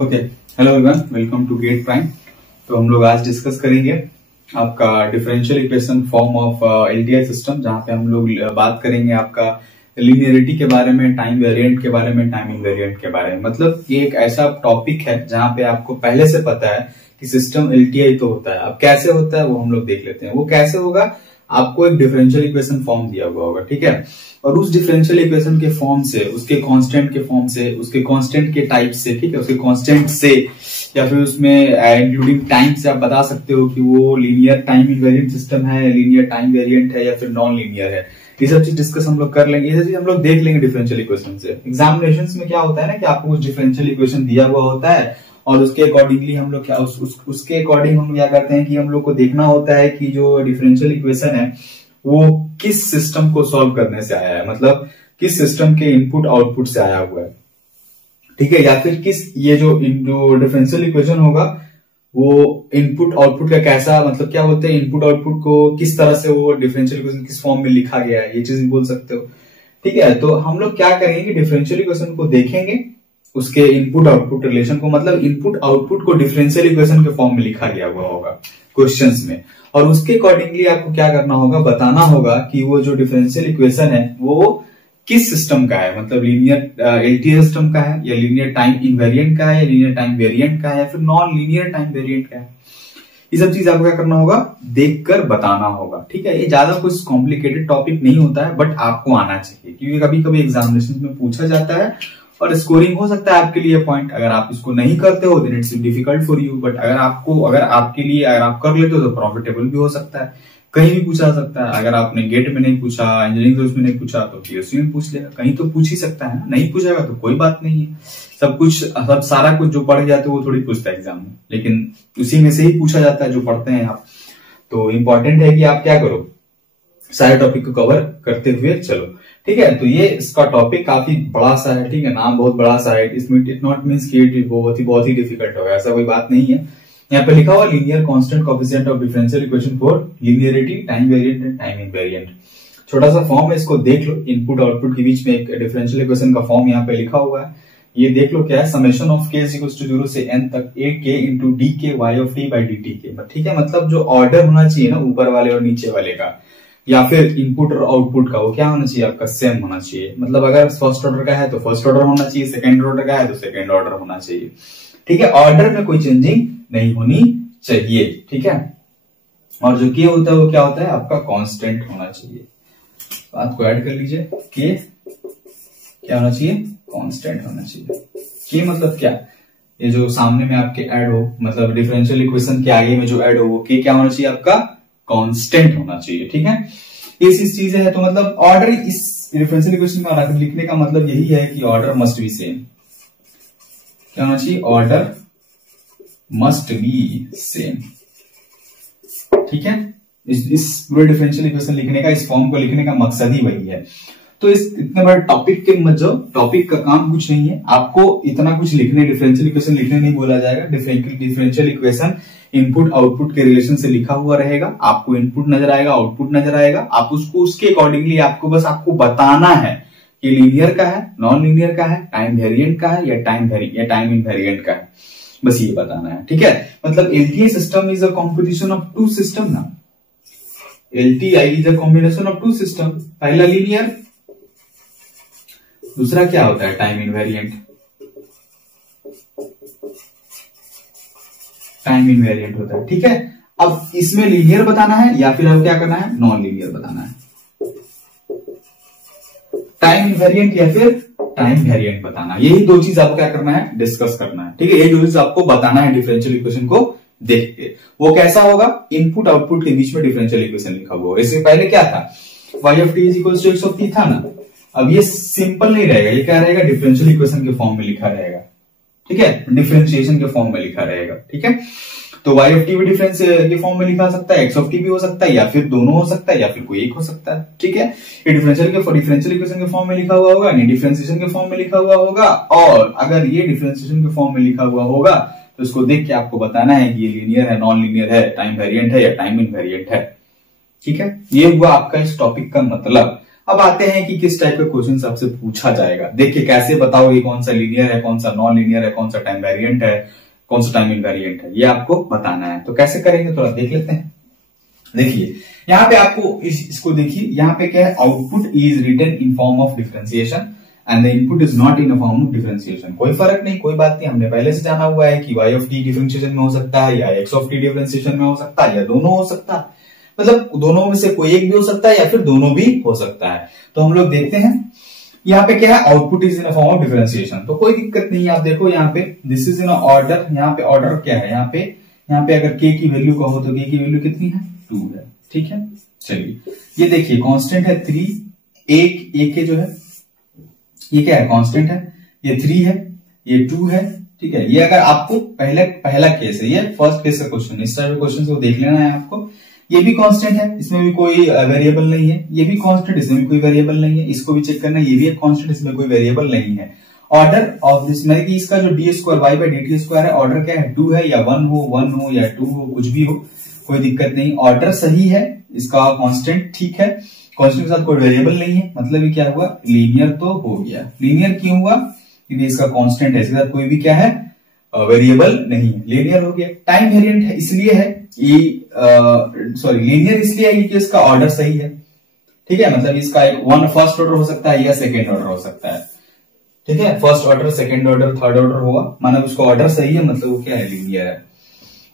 Okay, hello everyone, welcome to Gate Prime. तो हम लोग आज डिस्कस करेंगे आपका differential equation form of LTI system, जहां पे हम लोग बात करेंगे आपका लिनियरिटी के बारे में, टाइम वेरिएंट के बारे में, टाइम इनवेरिएंट के बारे में। मतलब ये एक ऐसा टॉपिक है जहां पे आपको पहले से पता है कि सिस्टम एलटीआई तो होता है। अब कैसे होता है वो हम लोग देख लेते हैं। वो कैसे होगा, आपको एक डिफरेंशियल इक्वेशन फॉर्म दिया हुआ होगा, ठीक है, और उस डिफरेंशियल इक्वेशन के फॉर्म से, उसके कांस्टेंट के फॉर्म से, उसके कांस्टेंट के टाइप से, ठीक है, उसके कांस्टेंट से या फिर उसमें इंक्लूडिंग टाइम से आप बता सकते हो कि वो लीनियर टाइम इनवेरिएंट सिस्टम है, लीनियर टाइम वेरिएंट है या फिर नॉन लीनियर है। ये सब चीज डिस्कस हम लोग कर लेंगे, ये सब चीज हम लोग देख लेंगे डिफरेंशियल इक्वेशन से। एग्जामिनेशंस में क्या होता है ना कि आपको कुछ डिफरेंशियल इक्वेशन दिया हुआ होता है और उसके अकॉर्डिंगली हम लोग क्या उसके अकॉर्डिंग हम क्या करते हैं कि हम लोग को देखना होता है कि जो डिफरेंशियल इक्वेशन है वो किस सिस्टम को सॉल्व करने से आया है, मतलब किस सिस्टम के इनपुट आउटपुट से आया हुआ है, ठीक है, या फिर किस ये जो डिफरेंशियल इक्वेशन होगा वो इनपुट आउटपुट का कैसा, मतलब क्या बोलते हैं, इनपुट आउटपुट को किस तरह से वो डिफरेंशियल इक्वेशन किस फॉर्म में लिखा गया है, ये चीज बोल सकते हो, ठीक है। तो हम लोग क्या करेंगे कि डिफरेंशियल इक्वेशन को देखेंगे, उसके इनपुट आउटपुट रिलेशन को, मतलब इनपुट आउटपुट को डिफरेंशियल इक्वेशन के फॉर्म में लिखा गया हुआ होगा क्वेश्चंस में, और उसके अकॉर्डिंगली आपको क्या करना होगा, बताना होगा कि वो जो डिफरेंशियल इक्वेशन है वो किस सिस्टम का है, मतलब लीनियर एलटीआई सिस्टम का है या लीनियर टाइम इनवेरिएंट का है या लीनियर टाइम वेरिएंट का है या फिर नॉन लीनियर टाइम वेरिएंट का है। ये सब चीज आपको क्या करना होगा, देखकर बताना होगा, ठीक है। ये ज्यादा कुछ कॉम्प्लिकेटेड टॉपिक नहीं होता है, बट आपको आना चाहिए क्योंकि कभी कभी एग्जामिनेशन में पूछा जाता है और स्कोरिंग हो सकता है आपके लिए पॉइंट। अगर आप इसको नहीं करते हो then it's difficult for you, but अगर आपके लिए अगर आप कर लेते हो तो प्रॉफिटेबल भी हो सकता है। कहीं भी पूछा जा सकता है। अगर आपने गेट में नहीं पूछा, इंजीनियरिंग में नहीं पूछा तो पीएसयू में पूछ लेगा, कहीं तो पूछ ही सकता है ना। नहीं पूछेगा तो कोई बात नहीं है, सब सारा कुछ जो पढ़ जाते हैं वो थोड़ी पूछता है एग्जाम में, लेकिन उसी में से ही पूछा जाता है जो पढ़ते हैं आप। तो इंपॉर्टेंट है कि आप क्या करो, सारे टॉपिक को कवर करते हुए चलो, ठीक है। तो ये इसका टॉपिक काफी बड़ा सा है, ठीक है, नाम बहुत बड़ा सा है। इसमें इट नॉट मीन्स कि इट बहुत ही डिफिकल्ट होगा, ऐसा कोई बात नहीं है। यहाँ पे लिखा हुआ linear constant coefficient of differential equation for linearity, time variant and time invariant. छोटा सा फॉर्म है, इसको देख लो। इनपुट आउटपुट के बीच में एक डिफरेंशियल इक्वेशन का फॉर्म यहाँ पे लिखा हुआ है, ये देख लो क्या है, summation of k equals to 0 से n तक a k into D K Y of t by D T K, ठीक है। मतलब जो ऑर्डर होना चाहिए ना ऊपर वाले और नीचे वाले का, या फिर इनपुट और आउटपुट का, वो क्या होना चाहिए, आपका सेम होना चाहिए। मतलब अगर फर्स्ट ऑर्डर का है तो फर्स्ट ऑर्डर होना चाहिए, सेकंड ऑर्डर का है तो सेकंड ऑर्डर होना चाहिए, ठीक है। ऑर्डर में कोई चेंजिंग नहीं होनी चाहिए, ठीक है। और जो के होता है वो क्या होता है, आपका कांस्टेंट होना चाहिए। बात को ऐड कर लीजिए, के क्या होना चाहिए, कांस्टेंट होना चाहिए। के मतलब क्या, ये जो सामने में आपके ऐड हो, मतलब डिफरेंशियल इक्वेशन के आगे में जो ऐड हो वो के क्या होना चाहिए, आपका कांस्टेंट होना चाहिए, ठीक है। ये चीजें है, तो मतलब ऑर्डर इस डिफरेंशियल इक्वेशन का लिखने का मतलब यही है कि ऑर्डर मस्ट बी सेम। क्या होना चाहिए, ऑर्डर मस्ट बी सेम, ठीक है। इस पूरे डिफरेंशियल इक्वेशन लिखने का, इस फॉर्म को लिखने का मकसद ही वही है। तो इस इतने बड़े टॉपिक के मत जाओ, टॉपिक का काम कुछ नहीं है, आपको इतना कुछ लिखने, डिफरेंशियल इक्वेशन लिखने नहीं बोला जाएगा। डिफरेंशियल इक्वेशन इनपुट आउटपुट के रिलेशन से लिखा हुआ रहेगा, आपको इनपुट नजर आएगा, आउटपुट नजर आएगा, आप उसको उसके अकॉर्डिंगली आपको बताना है कि लीनियर का है, नॉन लीनियर का है, टाइम वेरिएंट का है या टाइम इनवेरिएंट का है, बस ये बताना है, ठीक है। मतलब LTI system is a combination of two system ना, LTI is a combination of two system. पहला लीनियर, दूसरा क्या होता है, टाइम इनवेरिएंट। टाइम इनवेरिएंट होता है, ठीक है। अब इसमें लीनियर बताना है या फिर अब क्या करना है, नॉन लीनियर बताना है, टाइम इनवेरिएंट या फिर टाइम वेरिएंट बताना। यही दो चीज आपको क्या करना है, डिस्कस करना है, ठीक है। यही दो चीज आपको बताना है डिफरेंशियल इक्वेशन को देख के। वो कैसा होगा, इनपुट आउटपुट के बीच में डिफरेंशियल इक्वेशन लिखा हुआ। इससे पहले क्या था, y of t is equal to x of t था ना। अब ये सिंपल नहीं रहेगा, ये क्या रहेगा, डिफरेंशियल इक्वेशन के फॉर्म में लिखा रहेगा, ठीक है, डिफरेंशिएशन के फॉर्म में लिखा रहेगा, ठीक है। तो y ऑफ t भी डिफरेंस के फॉर्म में लिखा सकता है, x ऑफ t भी हो सकता है, या फिर दोनों हो सकता है, या फिर कोई एक हो सकता है, ठीक है। ये डिफरेंशियल इक्वेशन के फॉर्म में लिखा हुआ होगा, डिफरेंशिएशन के फॉर्म में लिखा हुआ होगा, और अगर ये डिफरेंशिएशन के फॉर्म में लिखा हुआ होगा तो इसको देख के आपको बताना है कि ये लीनियर है, नॉन लीनियर है, टाइम वेरिएंट है या टाइम इनवेरिएंट है, ठीक है। ये हुआ आपका इस टॉपिक का मतलब। अब आते हैं कि किस टाइप का क्वेश्चन आपसे पूछा जाएगा। देखिए कैसे बताओ ये कौन सा लीनियर है, कौन सा नॉन लीनियर है, कौन सा टाइम वेरिएंट है, कौन सा टाइम इनवेरिएंट है, ये आपको बताना है। तो कैसे करेंगे थोड़ा देख लेते हैं। देखिए यहाँ पे आपको इसको देखिए, यहाँ पे क्या है, output is written in form of differentiation and the input is not in form of differentiation. कोई फर्क नहीं, कोई बात नहीं, हमने पहले से जाना हुआ है कि y ऑफ t डिफरेंशिएशन में हो सकता है या x ऑफ t डिफरेंशिएशन में हो सकता है या दोनों हो सकता है, मतलब दोनों में से कोई एक भी हो सकता है या फिर दोनों भी हो सकता है। तो हम लोग देखते हैं यहाँ पे क्या है, output is in a form of differentiation, तो कोई दिक्कत नहीं है। आप देखो यहाँ पे दिस इज इन ऑर्डर, यहाँ पे ऑर्डर क्या है, यहाँ पे अगर k की वैल्यू कहो तो k की वैल्यू कितनी है, 2 है। ठीक है, चलिए ये देखिए कांस्टेंट है 3, एक के जो है ये क्या है, कांस्टेंट है, ये 3 है, ये 2 है। ठीक है, ये अगर आपको पहला केस है, ये फर्स्ट केस का क्वेश्चन, इस टाइप के क्वेश्चन को देख लेना है आपको। ये भी कांस्टेंट है, इसमें भी कोई वेरिएबल नहीं है, ये भी कांस्टेंट, इसमें भी कोई वेरिएबल नहीं है, इसको भी चेक करना है, ये भी एक कांस्टेंट, इसमें कोई वेरिएबल नहीं है। ऑर्डर ऑफ दिस मतलब कि इसका जो D square Y by D T square है, ऑर्डर क्या है, 2 है, या 1 हो या 2 हो, कुछ भी हो, कोई दिक्कत नहीं, ऑर्डर सही है, इसका कांस्टेंट ठीक है, कांस्टेंट के साथ कोई वेरिएबल नहीं है, मतलब ये क्या हुआ, लीनियर तो हो गया। लीनियर क्यों हुआ, क्योंकि इसका कांस्टेंट है, इसके साथ कोई भी क्या है, वेरिएबल नहीं है, लीनियर हो गया। टाइम वेरिएंट है इसलिए है, ये सॉरी लीनियर इसलिए है कि इसका ऑर्डर सही है। ठीक है, मतलब इसका एक फर्स्ट ऑर्डर हो सकता है या सेकेंड ऑर्डर हो सकता है। ठीक है, first order, second order, third order होगा, माना उसका ऑर्डर सही है, मतलब वो क्या है, लीनियर है।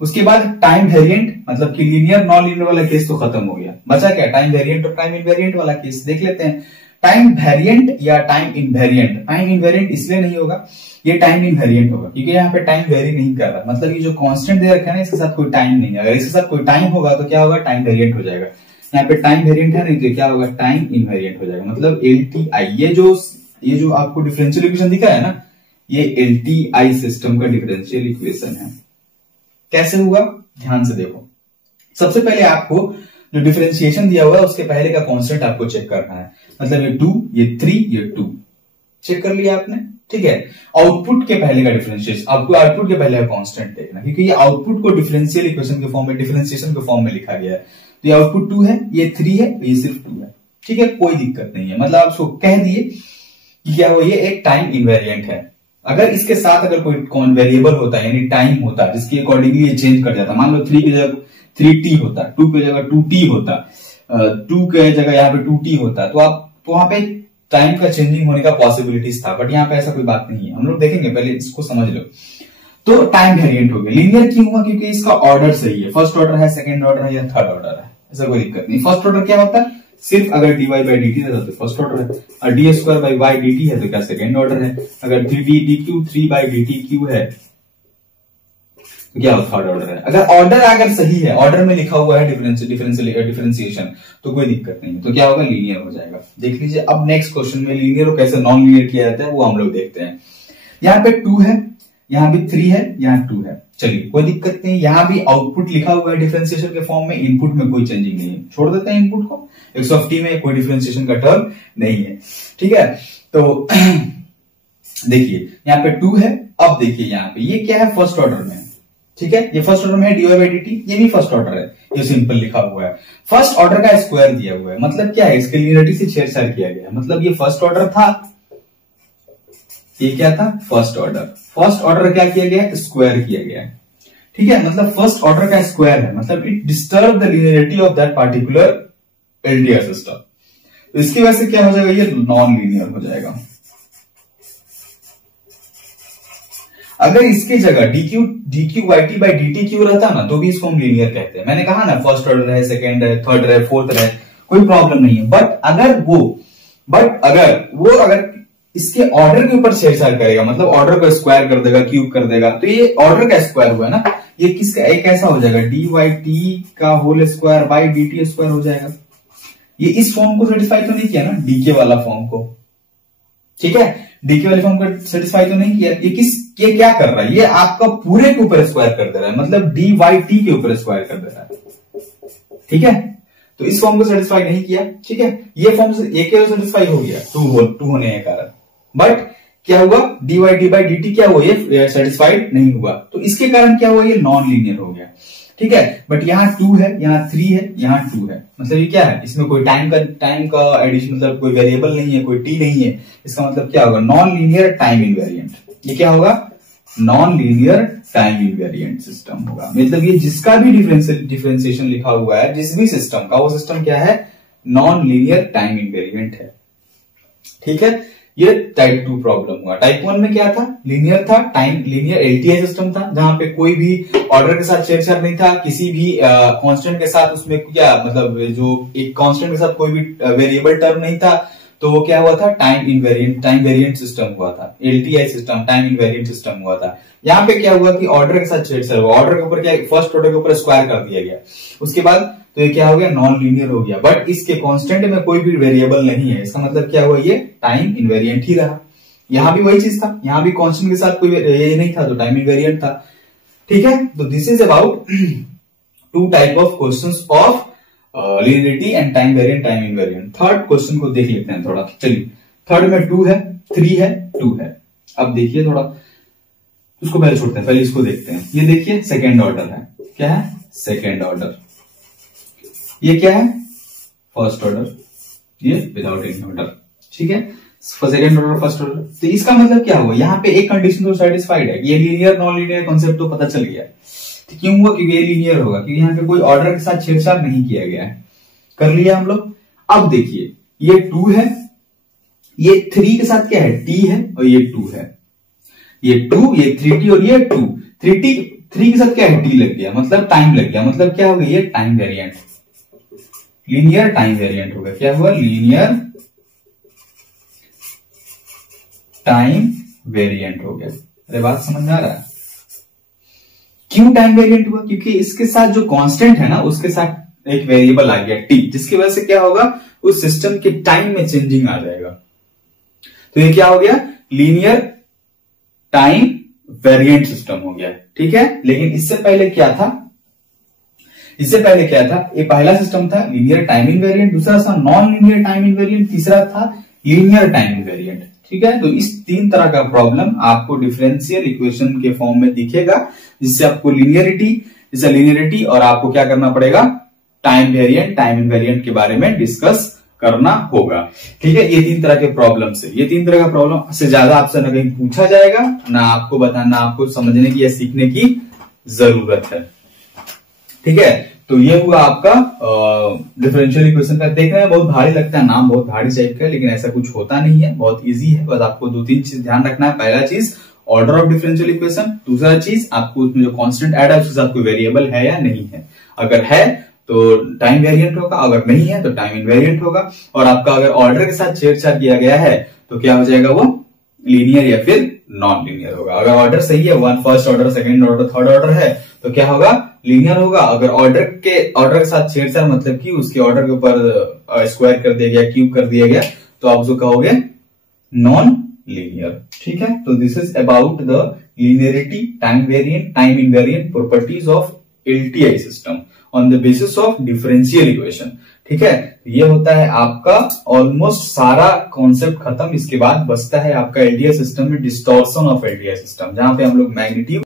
उसके बाद टाइम वेरिएंट, मतलब कि लीनियर नॉन लीनियर वाला केस तो खत्म हो गया, बचा क्या, टाइम वेरिएंट और टाइम इनवेरिएंट वाला केस देख लेते हैं। टाइम वेरिएंट या टाइम इनवेरिएंट, टाइम इनवेरिएंट इसलिए नहीं होगा, ये टाइम इनवेरिएंट होगा क्योंकि यहाँ पे टाइम वेरी नहीं कर रहा, मतलब ये जो कांस्टेंट दे रखा है ना, इसके साथ कोई टाइम नहीं है। अगर इसके साथ कोई टाइम होगा तो क्या होगा, टाइम वेरिएंट हो जाएगा। यहाँ पे टाइम वेरिएंट है नहीं तो क्या होगा, टाइम इनवेरिएंट हो जाएगा। मतलब LTI, ये जो आपको डिफरेंशियल इक्वेशन दिखा है ना, ये LTI सिस्टम का डिफरेंशियल इक्वेशन है। कैसे हुआ, ध्यान से देखो। सबसे पहले आपको जो डिफरेंशिएशन दिया हुआ है उसके पहले का कांस्टेंट आपको चेक करना है, मतलब ये 2, ये 3, ये 2 चेक कर लिया आपने। ठीक है, आउटपुट के पहले का डिफरेंशिएशन, आपको आउटपुट के पहले का कांस्टेंट देखना, क्योंकि ये आउटपुट को डिफरेंशियल इक्वेशन के फॉर्म में, डिफरेंशिएशन के फॉर्म में लिखा गया है। तो ये आउटपुट 2 है, ये 3 है, ये सिर्फ 2 है। ठीक है, कोई दिक्कत नहीं है, मतलब आप उसको कह दिए कि क्या वो ये एक टाइम इनवेरिएंट है। अगर इसके साथ अगर कोई वेरिएबल होता है यानी टाइम होता, जिसकी अकॉर्डिंगली ये चेंज कर जाता, मान लो 3 की जगह 3t होता, 2 की जगह 2t होता, 2 के जगह यहाँ पे 2t होता, तो आप तो वहां पे टाइम का चेंजिंग होने का पॉसिबिलिटीज था, बट यहाँ पे ऐसा कोई बात नहीं है। हम लोग देखेंगे, पहले इसको समझ लो। तो टाइम वेरिएंट हो गया। लीनियर क्यों हुआ, क्योंकि इसका ऑर्डर सही है, फर्स्ट ऑर्डर है, सेकंड ऑर्डर है या थर्ड ऑर्डर है, ऐसा कोई दिक्कत नहीं। फर्स्ट ऑर्डर क्या होता है, सिर्फ अगर dy बाई dt रहता तो फर्स्ट ऑर्डर है, और D square by Y dt है तो क्या सेकंड ऑर्डर है, अगर 3d dq 3 by dt q है तो क्या थर्ड ऑर्डर है। अगर सही है, ऑर्डर में लिखा हुआ है डिफरेंशिएशन, तो कोई दिक्कत नहीं है, तो क्या होगा, लीनियर हो जाएगा। देख लीजिए अब नेक्स्ट क्वेश्चन में लीनियर को कैसे नॉन लीनियर किया जाता है वो हम लोग देखते हैं। यहाँ पे 2 है, यहाँ भी 3 है, यहाँ 2 है, चलिए कोई दिक्कत नहीं। यहाँ भी आउटपुट लिखा हुआ है डिफरेंशिएशन के फॉर्म में, इनपुट में कोई चेंजिंग नहीं है, छोड़ देते हैं इनपुट को, x ऑफ t में कोई डिफरेंशिएशन का टर्म नहीं है। ठीक है, तो देखिए यहाँ पे 2 है। अब देखिए यहाँ पे ये क्या है, फर्स्ट ऑर्डर में, ठीक है, ये फर्स्ट ऑर्डर में है, dy बाई dt, ये भी फर्स्ट ऑर्डर है, ये सिंपल लिखा हुआ है। फर्स्ट ऑर्डर का स्क्वायर दिया हुआ है, मतलब क्या है, इसके लीनियरिटी से छेड़छाड़ किया गया है, मतलब ये फर्स्ट ऑर्डर था, ये क्या था, फर्स्ट ऑर्डर। फर्स्ट ऑर्डर क्या किया गया, स्क्वायर किया गया है। ठीक है, मतलब फर्स्ट ऑर्डर का स्क्वायर है, मतलब it disturb the linearity of that particular LTI system. तो इसकी वजह से क्या हो जाएगा, ये नॉन लीनियर हो जाएगा। अगर इसकी जगह dq by t by dt Q रहता ना, तो भी इसको हम लीनियर कहते हैं। मैंने कहा ना, फर्स्ट ऑर्डर है, सेकेंड है, थर्ड है, फोर्थ है, कोई प्रॉब्लम नहीं है। बट अगर इसके ऑर्डर के ऊपर छेड़छाड़ करेगा, मतलब ऑर्डर को स्क्वायर कर देगा, क्यूब कर देगा, तो ये ऑर्डर का स्क्वायर हुआ ना, ये किसका, एक ऐसा हो जाएगा dy t का whole square by dt square हो जाएगा। ये इस फॉर्म को सेटिस्फाई तो नहीं किया ना, डीके वाला फॉर्म को। ठीक है, डीके वाले फॉर्म को सेटिस्फाई तो नहीं किया। ये क्या कर रहा है, ये आपका पूरे के ऊपर स्क्वायर कर दे रहा है, मतलब dy t के ऊपर स्क्वायर कर दे रहा है। ठीक है, तो इस फॉर्म को सेटिस्फाई नहीं किया। ठीक है, ये फॉर्म से एक सेटिस्फाई हो गया 2 होने के कारण, बट क्या हुआ, dy d बाई dt क्या हुआ, ये सेटिस्फाइड नहीं हुआ, तो इसके कारण क्या हुआ, ये नॉन लीनियर हो गया। ठीक है। बट यहाँ 2 है, यहाँ 3 है, यहाँ 2 है, मतलब ये क्या है, इसमें कोई टाइम का एडिशन, मतलब कोई वेरिएबल नहीं है, कोई टी नहीं है। इसका मतलब क्या होगा, नॉन लीनियर टाइम इनवेरिएंट। ये क्या होगा, non linear time invariant system होगा। मतलब ये जिसका भी डिफरेंशिएशन लिखा हुआ है, जिस भी सिस्टम का, वो सिस्टम क्या है, नॉन लीनियर टाइम इनवेरिएंट है। ठीक है, ये टाइप 2 प्रॉब्लम हुआ। टाइप 1 में क्या था, लीनियर था, टाइम लीनियर एलटीआई सिस्टम था, जहां पे कोई भी ऑर्डर के साथ छेड़छाड़ नहीं था, किसी भी कांस्टेंट के साथ, उसमें क्या मतलब जो एक कांस्टेंट के साथ कोई भी वेरिएबल टर्म नहीं था, तो वो क्या हुआ था, टाइम वेरिएंट सिस्टम हुआ था, LTI system, time invariant system हुआ था। यहाँ पे क्या हुआ कि ऑर्डर के साथ छेड़छाड़ हुआ, ऑर्डर के ऊपर क्या, फर्स्ट ऑर्डर के ऊपर स्क्वायर कर दिया गया, उसके बाद तो ये क्या हो गया, नॉन लीनियर हो गया। बट इसके कांस्टेंट में कोई भी वेरिएबल नहीं है, इसका मतलब क्या हुआ, ये टाइम इनवेरिएंट ही रहा। यहां भी वही चीज था, यहां भी कांस्टेंट के साथ कोई ये नहीं था, तो टाइम इनवेरिएंट था। ठीक है, तो this is about 2 type of questions of linearity and time variant, time invariant. Third question को देख लेते हैं थोड़ा। चलिए, थर्ड में 2 है, 3 है, 2 है। अब देखिए थोड़ा, उसको पहले छोड़ते हैं, पहले इसको देखते हैं। ये देखिए सेकेंड ऑर्डर है, क्या है, सेकेंड ऑर्डर। ये क्या है, फर्स्ट ऑर्डर, ये विदाउट एनी ऑर्डर। ठीक है, सेकेंड ऑर्डर, फर्स्ट ऑर्डर। तो इसका मतलब क्या हुआ, यहाँ पे एक कंडीशन तो सेटिस्फाइड है, ये लीनियर नॉन लीनियर कॉन्सेप्ट तो पता चल गया। तो क्यों हुआ, क्योंकि ये लीनियर होगा, क्योंकि यहाँ पे कोई ऑर्डर के साथ छेड़छाड़ नहीं किया गया है। कर लिया हम लोग। अब देखिए, ये 2 है, ये 3 के साथ क्या है, टी है, और ये 2 है, ये 2, ये 3t और ये 2। 3 के साथ क्या है, टी लग गया, मतलब टाइम लग गया, मतलब क्या हो गया, ये time variant, linear time variant हो गया। क्या हुआ, लीनियर टाइम वेरिएंट हो गया। अरे बात समझ में आ रहा है, क्यों टाइम वेरिएंट हुआ, क्योंकि इसके साथ जो कांस्टेंट है ना, उसके साथ एक वेरिएबल आ गया टी, जिसकी वजह से क्या होगा, उस सिस्टम के टाइम में चेंजिंग आ जाएगा। तो ये क्या हो गया, लीनियर टाइम वेरिएंट सिस्टम हो गया। ठीक है, लेकिन इससे पहले क्या था, ये पहला सिस्टम था लीनियर टाइम इनवेरिएंट, दूसरा था नॉन लीनियर टाइम इनवेरिएंट, तीसरा था लीनियर टाइम इनवेरिएंट। ठीक है, तो इस 3 तरह का प्रॉब्लम आपको डिफरेंशियल इक्वेशन के फॉर्म में दिखेगा, जिससे आपको लीनियरिटी और आपको क्या करना पड़ेगा, टाइम वेरिएंट, टाइम इनवेरिएंट के बारे में डिस्कस करना होगा। ठीक है, ये 3 तरह के प्रॉब्लम से, ये 3 तरह का प्रॉब्लम से ज्यादा आपसे ना कहीं पूछा जाएगा, ना आपको बताना, आपको समझने की या सीखने की जरूरत है। ठीक है, तो ये हुआ आपका डिफरेंशियल इक्वेशन का। देखने में बहुत भारी लगता है, नाम बहुत भारी टाइप का है, लेकिन ऐसा कुछ होता नहीं है, बहुत इजी है। बस आपको 2-3 चीज ध्यान रखना है। पहला चीज, ऑर्डर ऑफ डिफरेंशियल इक्वेशन। दूसरा चीज, आपको उसमें जो कांस्टेंट ऐड है उसके साथ कोई वेरिएबल है या नहीं है। अगर है तो टाइम वेरिएंट होगा, अगर नहीं है तो टाइम इनवेरिएंट होगा। और आपका अगर ऑर्डर के साथ छेड़छाड़ किया गया है तो क्या हो जाएगा, वो लीनियर या फिर नॉन लीनियर होगा। अगर ऑर्डर सही है, 1 first order, second order, third order है, तो क्या होगा, लीनियर होगा। अगर ऑर्डर के साथ छेड़छाड़ मतलब कि उसके ऑर्डर के ऊपर स्क्वायर कर दिया गया, क्यूब कर दिया गया, तो आप उसको कहोगे नॉन लीनियर। ठीक है, तो this is about the linearity, time variant, time invariant properties of LTI system on the basis of differential equation. ठीक है, ये होता है आपका ऑलमोस्ट सारा कॉन्सेप्ट खत्म। इसके बाद बचता है आपका एलटीआई सिस्टम में डिस्टॉर्शन ऑफ एलटीआई सिस्टम, जहां पे हम लोग मैग्नीट्यूड